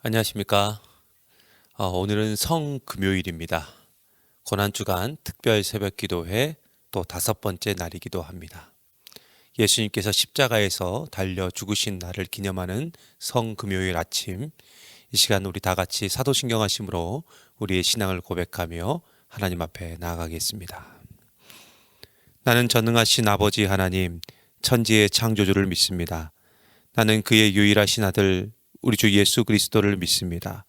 안녕하십니까. 오늘은 성금요일입니다. 고난주간 특별 새벽기도회 또 5번째 날이기도 합니다. 예수님께서 십자가에서 달려 죽으신 날을 기념하는 성금요일 아침, 이 시간 우리 다 같이 사도신경하심으로 우리의 신앙을 고백하며 하나님 앞에 나아가겠습니다. 나는 전능하신 아버지 하나님, 천지의 창조주를 믿습니다. 나는 그의 유일하신 아들 우리 주 예수 그리스도를 믿습니다.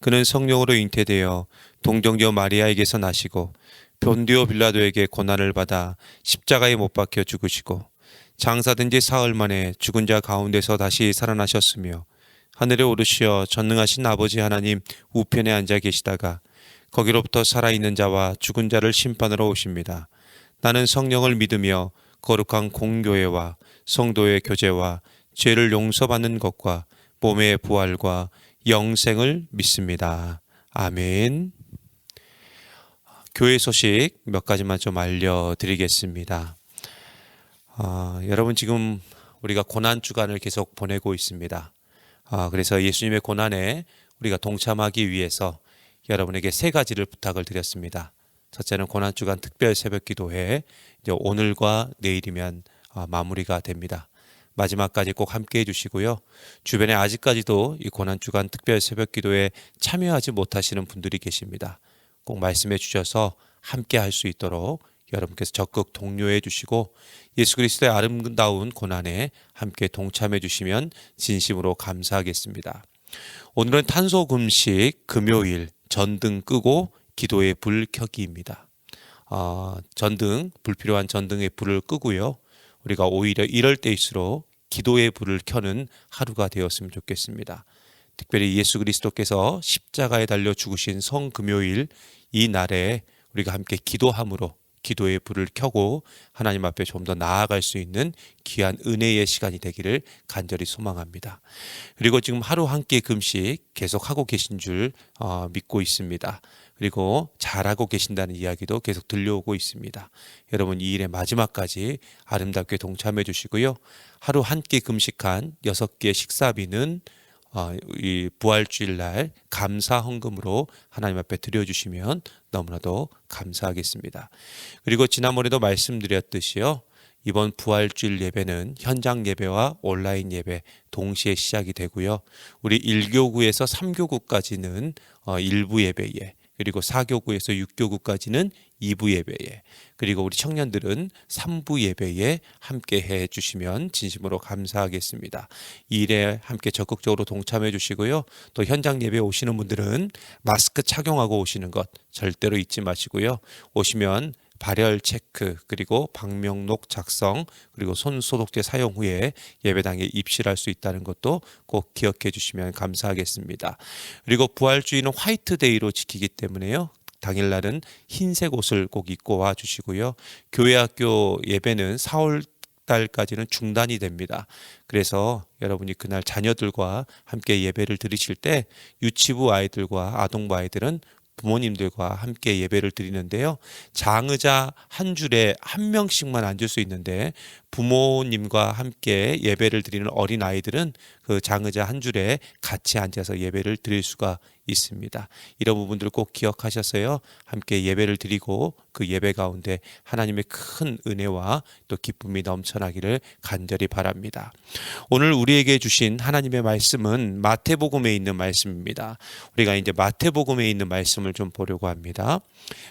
그는 성령으로 잉태되어 동정녀 마리아에게서 나시고 본디오 빌라도에게 고난을 받아 십자가에 못 박혀 죽으시고 장사된 지 사흘 만에 죽은 자 가운데서 다시 살아나셨으며 하늘에 오르시어 전능하신 아버지 하나님 우편에 앉아 계시다가 거기로부터 살아있는 자와 죽은 자를 심판하러 오십니다. 나는 성령을 믿으며 거룩한 공교회와 성도의 교제와 죄를 용서받는 것과 몸의 부활과 영생을 믿습니다. 아멘. 교회 소식 몇 가지만 좀 알려드리겠습니다. 여러분 지금 우리가 고난주간을 계속 보내고 있습니다. 그래서 예수님의 고난에 우리가 동참하기 위해서 여러분에게 3가지를 부탁을 드렸습니다. 첫째는 고난주간 특별 새벽기도회, 이제 오늘과 내일이면 마무리가 됩니다. 마지막까지 꼭 함께 해주시고요. 주변에 아직까지도 이 고난주간 특별 새벽기도에 참여하지 못하시는 분들이 계십니다. 꼭 말씀해 주셔서 함께 할 수 있도록 여러분께서 적극 독려해 주시고 예수 그리스도의 아름다운 고난에 함께 동참해 주시면 진심으로 감사하겠습니다. 오늘은 탄소금식 금요일 전등 끄고 기도의 불 켜기입니다. 전등, 불필요한 전등의 불을 끄고요. 우리가 오히려 이럴 때일수록 기도의 불을 켜는 하루가 되었으면 좋겠습니다. 특별히 예수 그리스도께서 십자가에 달려 죽으신 성금요일 이 날에 우리가 함께 기도함으로 기도의 불을 켜고 하나님 앞에 좀 더 나아갈 수 있는 귀한 은혜의 시간이 되기를 간절히 소망합니다. 그리고 지금 하루 한 끼 금식 계속하고 계신 줄 믿고 있습니다. 그리고 잘하고 계신다는 이야기도 계속 들려오고 있습니다. 여러분 이 일의 마지막까지 아름답게 동참해 주시고요. 하루 한 끼 금식한 6개의 식사비는 이 부활주일날 감사 헌금으로 하나님 앞에 드려주시면 너무나도 감사하겠습니다. 그리고 지난번에도 말씀드렸듯이요. 이번 부활주일 예배는 현장 예배와 온라인 예배 동시에 시작이 되고요. 우리 1교구에서 3교구까지는 1부 예배에, 그리고 4교구에서 6교구까지는 2부 예배에, 그리고 우리 청년들은 3부 예배에 함께 해 주시면 진심으로 감사하겠습니다. 이 일에 함께 적극적으로 동참해 주시고요. 또 현장 예배에 오시는 분들은 마스크 착용하고 오시는 것 절대로 잊지 마시고요. 오시면 발열 체크, 그리고 방명록 작성, 그리고 손 소독제 사용 후에 예배당에 입실할 수 있다는 것도 꼭 기억해 주시면 감사하겠습니다. 그리고 부활주의는 화이트데이로 지키기 때문에요. 당일날은 흰색 옷을 꼭 입고 와 주시고요. 교회 학교 예배는 4월 달까지는 중단이 됩니다. 그래서 여러분이 그날 자녀들과 함께 예배를 드리실 때 유치부 아이들과 아동부 아이들은 부모님들과 함께 예배를 드리는데요. 장의자 한 줄에 한 명씩만 앉을 수 있는데 부모님과 함께 예배를 드리는 어린 아이들은 그 장의자 한 줄에 같이 앉아서 예배를 드릴 수가 있습니다. 이런 부분들을 꼭 기억하셔서요. 함께 예배를 드리고 그 예배 가운데 하나님의 큰 은혜와 또 기쁨이 넘쳐나기를 간절히 바랍니다. 오늘 우리에게 주신 하나님의 말씀은 마태복음에 있는 말씀입니다. 우리가 이제 마태복음에 있는 말씀을 좀 보려고 합니다.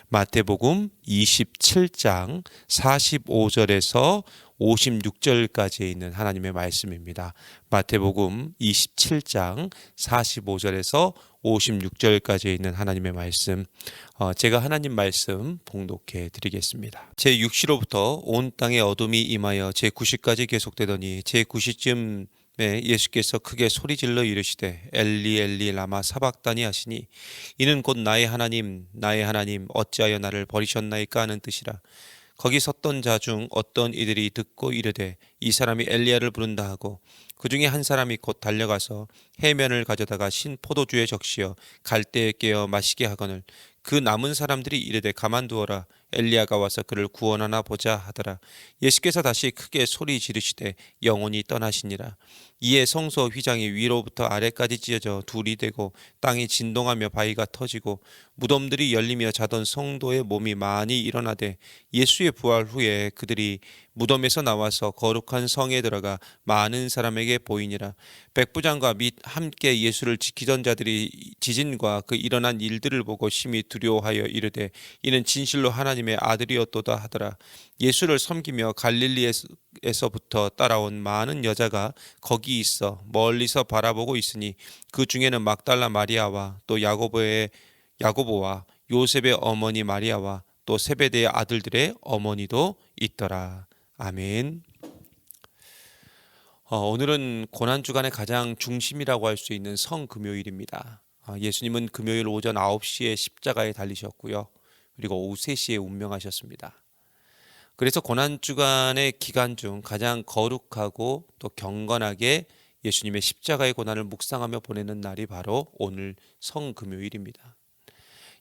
마태복음 27장 45절에서 56절까지에 있는 하나님의 말씀입니다. 마태복음 27장 45절에서 56절까지에 있는 하나님의 말씀, 제가 하나님 말씀 봉독해 드리겠습니다. 제6시로부터 온 땅에 어둠이 임하여 제9시까지 계속되더니 제9시쯤 예수께서 크게 소리질러 이르시되 엘리 엘리 라마 사박다니 하시니 이는 곧 나의 하나님 나의 하나님 어찌하여 나를 버리셨나이까 하는 뜻이라. 거기 섰던 자 중 어떤 이들이 듣고 이르되 이 사람이 엘리야를 부른다 하고 그 중에 한 사람이 곧 달려가서 해면을 가져다가 신 포도주에 적시어 갈대에 깨어 마시게 하거늘 그 남은 사람들이 이르되 가만두어라 엘리야가 와서 그를 구원하나 보자 하더라. 예수께서 다시 크게 소리 지르시되 영혼이 떠나시니라. 이에 성소 휘장이 위로부터 아래까지 찢어져 둘이 되고 땅이 진동하며 바위가 터지고 무덤들이 열리며 자던 성도의 몸이 많이 일어나되 예수의 부활 후에 그들이 무덤에서 나와서 거룩한 성에 들어가 많은 사람에게 보이니라. 백부장과 및 함께 예수를 지키던 자들이 지진과 그 일어난 일들을 보고 심히 두려워하여 이르되 이는 진실로 하나님의 아들이었도다 하더라. 예수를 섬기며 갈릴리에서부터 따라온 많은 여자가 거기 있어 멀리서 바라보고 있으니 그 중에는 막달라 마리아와 또 야고보와 요셉의 어머니 마리아와 또 세베대의 아들들의 어머니도 있더라. 아멘. 오늘은 고난주간의 가장 중심이라고 할 수 있는 성금요일입니다. 예수님은 금요일 오전 9시에 십자가에 달리셨고요. 그리고 오후 3시에 운명하셨습니다. 그래서 고난주간의 기간 중 가장 거룩하고 또 경건하게 예수님의 십자가의 고난을 묵상하며 보내는 날이 바로 오늘 성금요일입니다.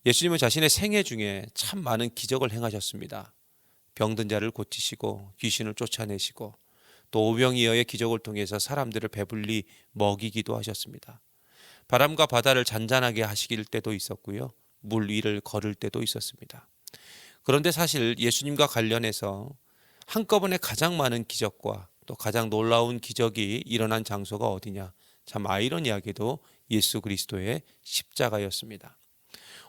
예수님은 자신의 생애 중에 참 많은 기적을 행하셨습니다. 병든 자를 고치시고 귀신을 쫓아내시고 또 오병이어의 기적을 통해서 사람들을 배불리 먹이기도 하셨습니다. 바람과 바다를 잔잔하게 하시길 때도 있었고요. 물 위를 걸을 때도 있었습니다. 그런데 사실 예수님과 관련해서 한꺼번에 가장 많은 기적과 또 가장 놀라운 기적이 일어난 장소가 어디냐? 참 아이러니하게도 예수 그리스도의 십자가였습니다.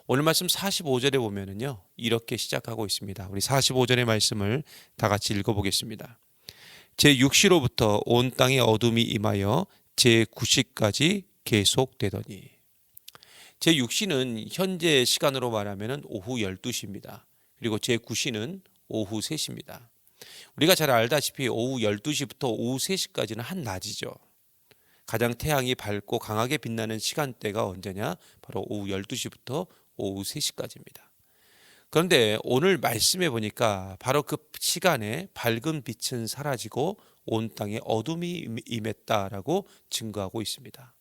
오늘 말씀 45절에 보면은요, 이렇게 시작하고 있습니다. 우리 45절의 말씀을 다 같이 읽어보겠습니다. 제6시로부터 온 땅에 어둠이 임하여 제9시까지 계속되더니. 제6시는 현재 시간으로 말하면 오후 12시입니다. 그리고 제9시는 오후 3시입니다. 우리가 잘 알다시피 오후 12시부터 오후 3시까지는 한낮이죠. 가장 태양이 밝고 강하게 빛나는 시간대가 언제냐? 바로 오후 12시부터 오후 3시까지입니다. 그런데 오늘 말씀해 보니까 바로 그 시간에 밝은 빛은 사라지고 온 땅에 어둠이 임했다라고 증거하고 있습니다.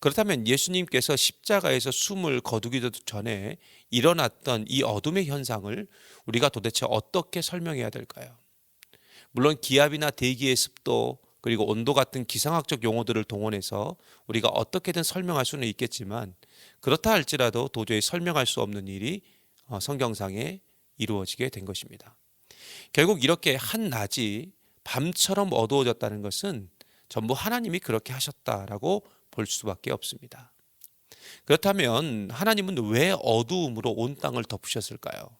그렇다면 예수님께서 십자가에서 숨을 거두기도 전에 일어났던 이 어둠의 현상을 우리가 도대체 어떻게 설명해야 될까요? 물론 기압이나 대기의 습도 그리고 온도 같은 기상학적 용어들을 동원해서 우리가 어떻게든 설명할 수는 있겠지만 그렇다 할지라도 도저히 설명할 수 없는 일이 성경상에 이루어지게 된 것입니다. 결국 이렇게 한낮이 밤처럼 어두워졌다는 것은 전부 하나님이 그렇게 하셨다라고 볼 수밖에 없습니다. 그렇다면 하나님은 왜 어두움으로 온 땅을 덮으셨을까요?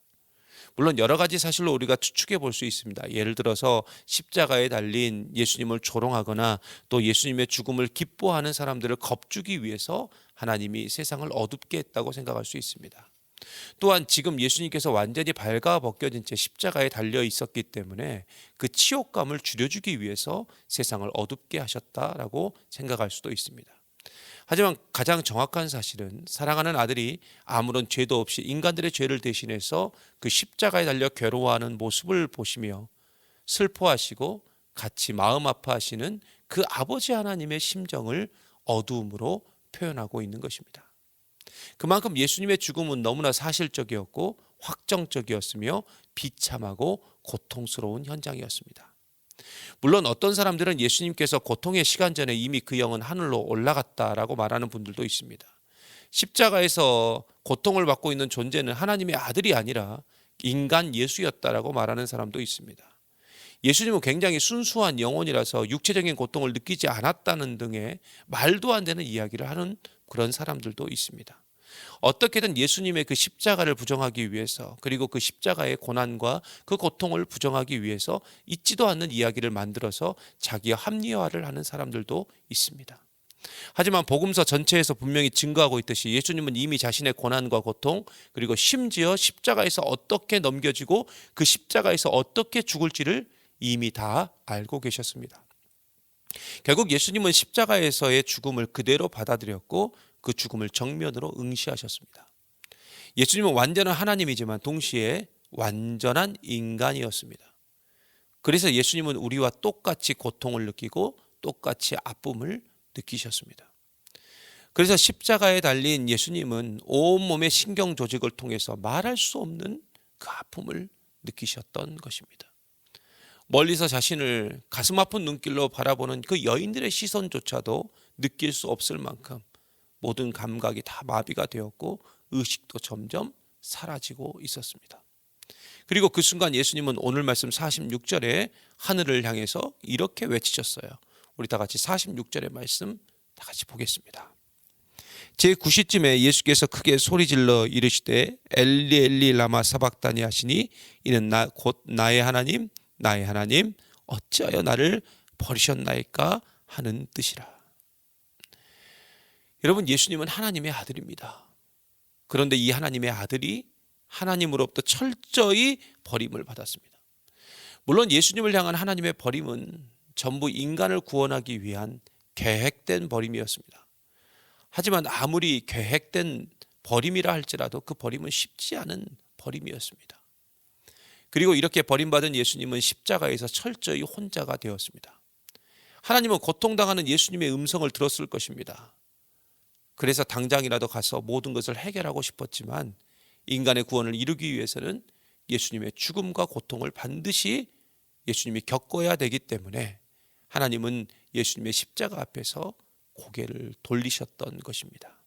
물론 여러 가지 사실로 우리가 추측해 볼 수 있습니다. 예를 들어서 십자가에 달린 예수님을 조롱하거나 또 예수님의 죽음을 기뻐하는 사람들을 겁주기 위해서 하나님이 세상을 어둡게 했다고 생각할 수 있습니다. 또한 지금 예수님께서 완전히 발가벗겨진 채 십자가에 달려 있었기 때문에 그 치욕감을 줄여주기 위해서 세상을 어둡게 하셨다라고 생각할 수도 있습니다. 하지만 가장 정확한 사실은 사랑하는 아들이 아무런 죄도 없이 인간들의 죄를 대신해서 그 십자가에 달려 괴로워하는 모습을 보시며 슬퍼하시고 같이 마음 아파하시는 그 아버지 하나님의 심정을 어두움으로 표현하고 있는 것입니다. 그만큼 예수님의 죽음은 너무나 사실적이었고 확정적이었으며 비참하고 고통스러운 현장이었습니다. 물론 어떤 사람들은 예수님께서 고통의 시간 전에 이미 그 영은 하늘로 올라갔다라고 말하는 분들도 있습니다. 십자가에서 고통을 받고 있는 존재는 하나님의 아들이 아니라 인간 예수였다라고 말하는 사람도 있습니다. 예수님은 굉장히 순수한 영혼이라서 육체적인 고통을 느끼지 않았다는 등의 말도 안 되는 이야기를 하는 그런 사람들도 있습니다. 어떻게든 예수님의 그 십자가를 부정하기 위해서 그리고 그 십자가의 고난과 그 고통을 부정하기 위해서 있지도 않는 이야기를 만들어서 자기의 합리화를 하는 사람들도 있습니다. 하지만 복음서 전체에서 분명히 증거하고 있듯이 예수님은 이미 자신의 고난과 고통 그리고 심지어 십자가에서 어떻게 넘겨지고 그 십자가에서 어떻게 죽을지를 이미 다 알고 계셨습니다. 결국 예수님은 십자가에서의 죽음을 그대로 받아들였고 그 죽음을 정면으로 응시하셨습니다. 예수님은 완전한 하나님이지만 동시에 완전한 인간이었습니다. 그래서 예수님은 우리와 똑같이 고통을 느끼고 똑같이 아픔을 느끼셨습니다. 그래서 십자가에 달린 예수님은 온몸의 신경 조직을 통해서 말할 수 없는 그 아픔을 느끼셨던 것입니다. 멀리서 자신을 가슴 아픈 눈길로 바라보는 그 여인들의 시선조차도 느낄 수 없을 만큼 모든 감각이 다 마비가 되었고 의식도 점점 사라지고 있었습니다. 그리고 그 순간 예수님은 오늘 말씀 46절에 하늘을 향해서 이렇게 외치셨어요. 우리 다 같이 46절의 말씀 다 같이 보겠습니다. 제9시쯤에 예수께서 크게 소리질러 이르시되 엘리 엘리 라마 사박다니 하시니 이는 곧 나의 하나님 나의 하나님 어찌하여 나를 버리셨나이까 하는 뜻이라. 여러분, 예수님은 하나님의 아들입니다. 그런데 이 하나님의 아들이 하나님으로부터 철저히 버림을 받았습니다. 물론 예수님을 향한 하나님의 버림은 전부 인간을 구원하기 위한 계획된 버림이었습니다. 하지만 아무리 계획된 버림이라 할지라도 그 버림은 쉽지 않은 버림이었습니다. 그리고 이렇게 버림받은 예수님은 십자가에서 철저히 혼자가 되었습니다. 하나님은 고통당하는 예수님의 음성을 들었을 것입니다. 그래서 당장이라도 가서 모든 것을 해결하고 싶었지만 인간의 구원을 이루기 위해서는 예수님의 죽음과 고통을 반드시 예수님이 겪어야 되기 때문에 하나님은 예수님의 십자가 앞에서 고개를 돌리셨던 것입니다.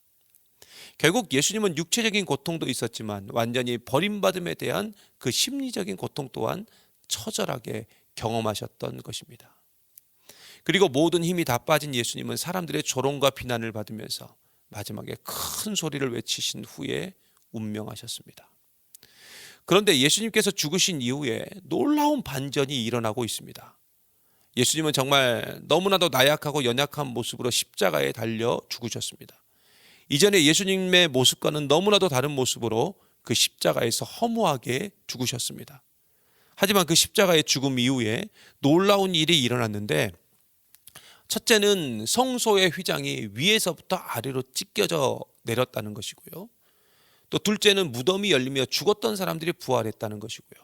결국 예수님은 육체적인 고통도 있었지만 완전히 버림받음에 대한 그 심리적인 고통 또한 처절하게 경험하셨던 것입니다. 그리고 모든 힘이 다 빠진 예수님은 사람들의 조롱과 비난을 받으면서 마지막에 큰 소리를 외치신 후에 운명하셨습니다. 그런데 예수님께서 죽으신 이후에 놀라운 반전이 일어나고 있습니다. 예수님은 정말 너무나도 나약하고 연약한 모습으로 십자가에 달려 죽으셨습니다. 이전에 예수님의 모습과는 너무나도 다른 모습으로 그 십자가에서 허무하게 죽으셨습니다. 하지만 그 십자가의 죽음 이후에 놀라운 일이 일어났는데, 첫째는 성소의 휘장이 위에서부터 아래로 찢겨져 내렸다는 것이고요. 또 둘째는 무덤이 열리며 죽었던 사람들이 부활했다는 것이고요.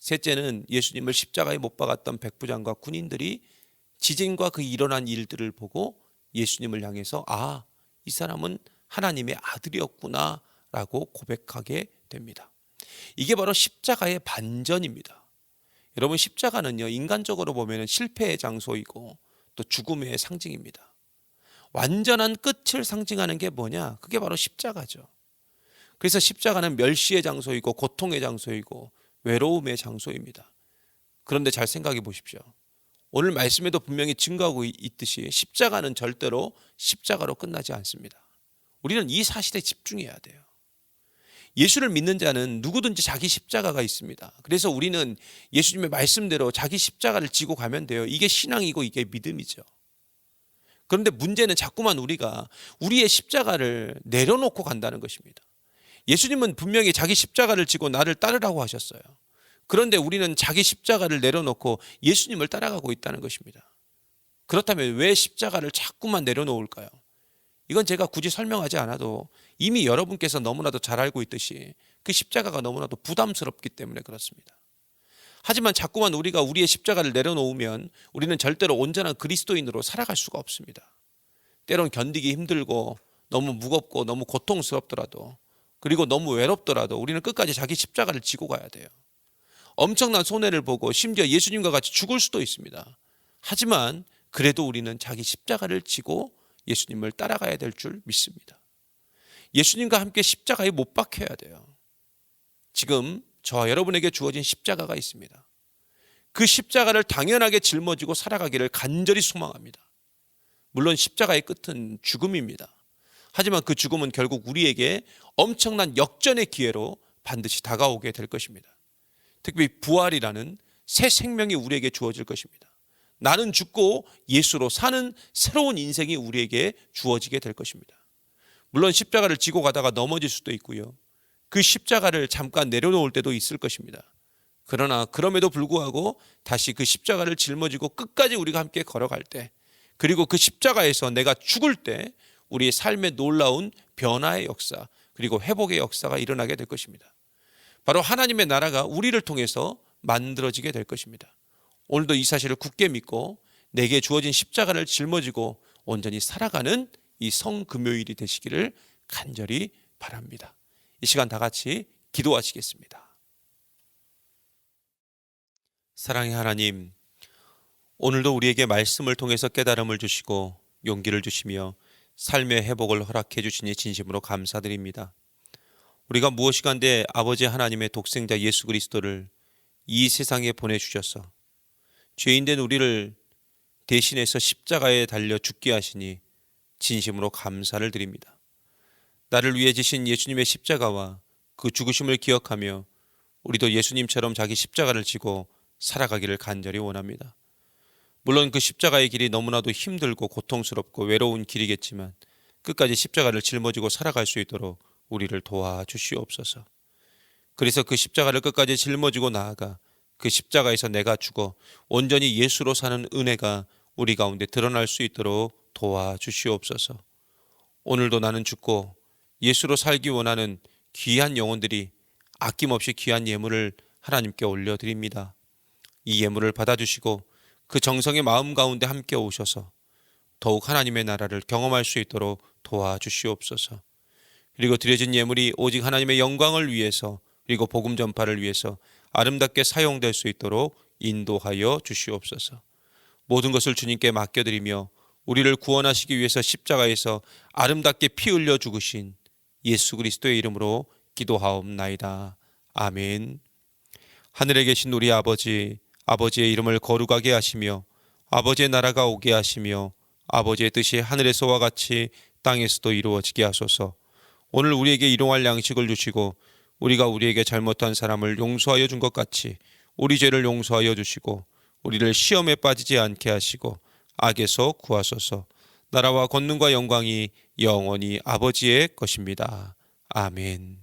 셋째는 예수님을 십자가에 못 박았던 백부장과 군인들이 지진과 그 일어난 일들을 보고 예수님을 향해서 이 사람은 하나님의 아들이었구나 라고 고백하게 됩니다. 이게 바로 십자가의 반전입니다. 여러분, 십자가는요, 인간적으로 보면 실패의 장소이고 또 죽음의 상징입니다. 완전한 끝을 상징하는 게 뭐냐? 그게 바로 십자가죠. 그래서 십자가는 멸시의 장소이고 고통의 장소이고 외로움의 장소입니다. 그런데 잘 생각해 보십시오. 오늘 말씀에도 분명히 증거하고 있듯이 십자가는 절대로 십자가로 끝나지 않습니다. 우리는 이 사실에 집중해야 돼요. 예수를 믿는 자는 누구든지 자기 십자가가 있습니다. 그래서 우리는 예수님의 말씀대로 자기 십자가를 지고 가면 돼요. 이게 신앙이고 이게 믿음이죠. 그런데 문제는 자꾸만 우리가 우리의 십자가를 내려놓고 간다는 것입니다. 예수님은 분명히 자기 십자가를 지고 나를 따르라고 하셨어요. 그런데 우리는 자기 십자가를 내려놓고 예수님을 따라가고 있다는 것입니다. 그렇다면 왜 십자가를 자꾸만 내려놓을까요? 이건 제가 굳이 설명하지 않아도 이미 여러분께서 너무나도 잘 알고 있듯이 그 십자가가 너무나도 부담스럽기 때문에 그렇습니다. 하지만 자꾸만 우리가 우리의 십자가를 내려놓으면 우리는 절대로 온전한 그리스도인으로 살아갈 수가 없습니다. 때론 견디기 힘들고 너무 무겁고 너무 고통스럽더라도, 그리고 너무 외롭더라도 우리는 끝까지 자기 십자가를 지고 가야 돼요. 엄청난 손해를 보고 심지어 예수님과 같이 죽을 수도 있습니다. 하지만 그래도 우리는 자기 십자가를 지고 예수님을 따라가야 될 줄 믿습니다. 예수님과 함께 십자가에 못 박혀야 돼요. 지금 저와 여러분에게 주어진 십자가가 있습니다. 그 십자가를 당연하게 짊어지고 살아가기를 간절히 소망합니다. 물론 십자가의 끝은 죽음입니다. 하지만 그 죽음은 결국 우리에게 엄청난 역전의 기회로 반드시 다가오게 될 것입니다. 특히 부활이라는 새 생명이 우리에게 주어질 것입니다. 나는 죽고 예수로 사는 새로운 인생이 우리에게 주어지게 될 것입니다. 물론 십자가를 지고 가다가 넘어질 수도 있고요. 그 십자가를 잠깐 내려놓을 때도 있을 것입니다. 그러나 그럼에도 불구하고 다시 그 십자가를 짊어지고 끝까지 우리가 함께 걸어갈 때, 그리고 그 십자가에서 내가 죽을 때 우리의 삶의 놀라운 변화의 역사, 그리고 회복의 역사가 일어나게 될 것입니다. 바로 하나님의 나라가 우리를 통해서 만들어지게 될 것입니다. 오늘도 이 사실을 굳게 믿고 내게 주어진 십자가를 짊어지고 온전히 살아가는 이 성금요일이 되시기를 간절히 바랍니다. 이 시간 다 같이 기도하시겠습니다. 사랑의 하나님, 오늘도 우리에게 말씀을 통해서 깨달음을 주시고 용기를 주시며 삶의 회복을 허락해 주시니 진심으로 감사드립니다. 우리가 무엇이간데 아버지 하나님의 독생자 예수 그리스도를 이 세상에 보내주셔서 죄인된 우리를 대신해서 십자가에 달려 죽게 하시니 진심으로 감사를 드립니다. 나를 위해 지신 예수님의 십자가와 그 죽으심을 기억하며 우리도 예수님처럼 자기 십자가를 지고 살아가기를 간절히 원합니다. 물론 그 십자가의 길이 너무나도 힘들고 고통스럽고 외로운 길이겠지만 끝까지 십자가를 짊어지고 살아갈 수 있도록 우리를 도와주시옵소서. 그래서 그 십자가를 끝까지 짊어지고 나아가 그 십자가에서 내가 죽어 온전히 예수로 사는 은혜가 우리 가운데 드러날 수 있도록 도와주시옵소서. 오늘도 나는 죽고 예수로 살기 원하는 귀한 영혼들이 아낌없이 귀한 예물을 하나님께 올려드립니다. 이 예물을 받아주시고 그 정성의 마음 가운데 함께 오셔서 더욱 하나님의 나라를 경험할 수 있도록 도와주시옵소서. 그리고 드려진 예물이 오직 하나님의 영광을 위해서 그리고 복음 전파를 위해서 아름답게 사용될 수 있도록 인도하여 주시옵소서. 모든 것을 주님께 맡겨드리며 우리를 구원하시기 위해서 십자가에서 아름답게 피 흘려 죽으신 예수 그리스도의 이름으로 기도하옵나이다. 아멘. 하늘에 계신 우리 아버지, 아버지의 이름을 거룩하게 하시며 아버지의 나라가 오게 하시며 아버지의 뜻이 하늘에서와 같이 땅에서도 이루어지게 하소서. 오늘 우리에게 일용할 양식을 주시고 우리가 우리에게 잘못한 사람을 용서하여 준 것 같이 우리 죄를 용서하여 주시고 우리를 시험에 빠지지 않게 하시고 악에서 구하소서. 나라와 권능과 영광이 영원히 아버지의 것입니다. 아멘.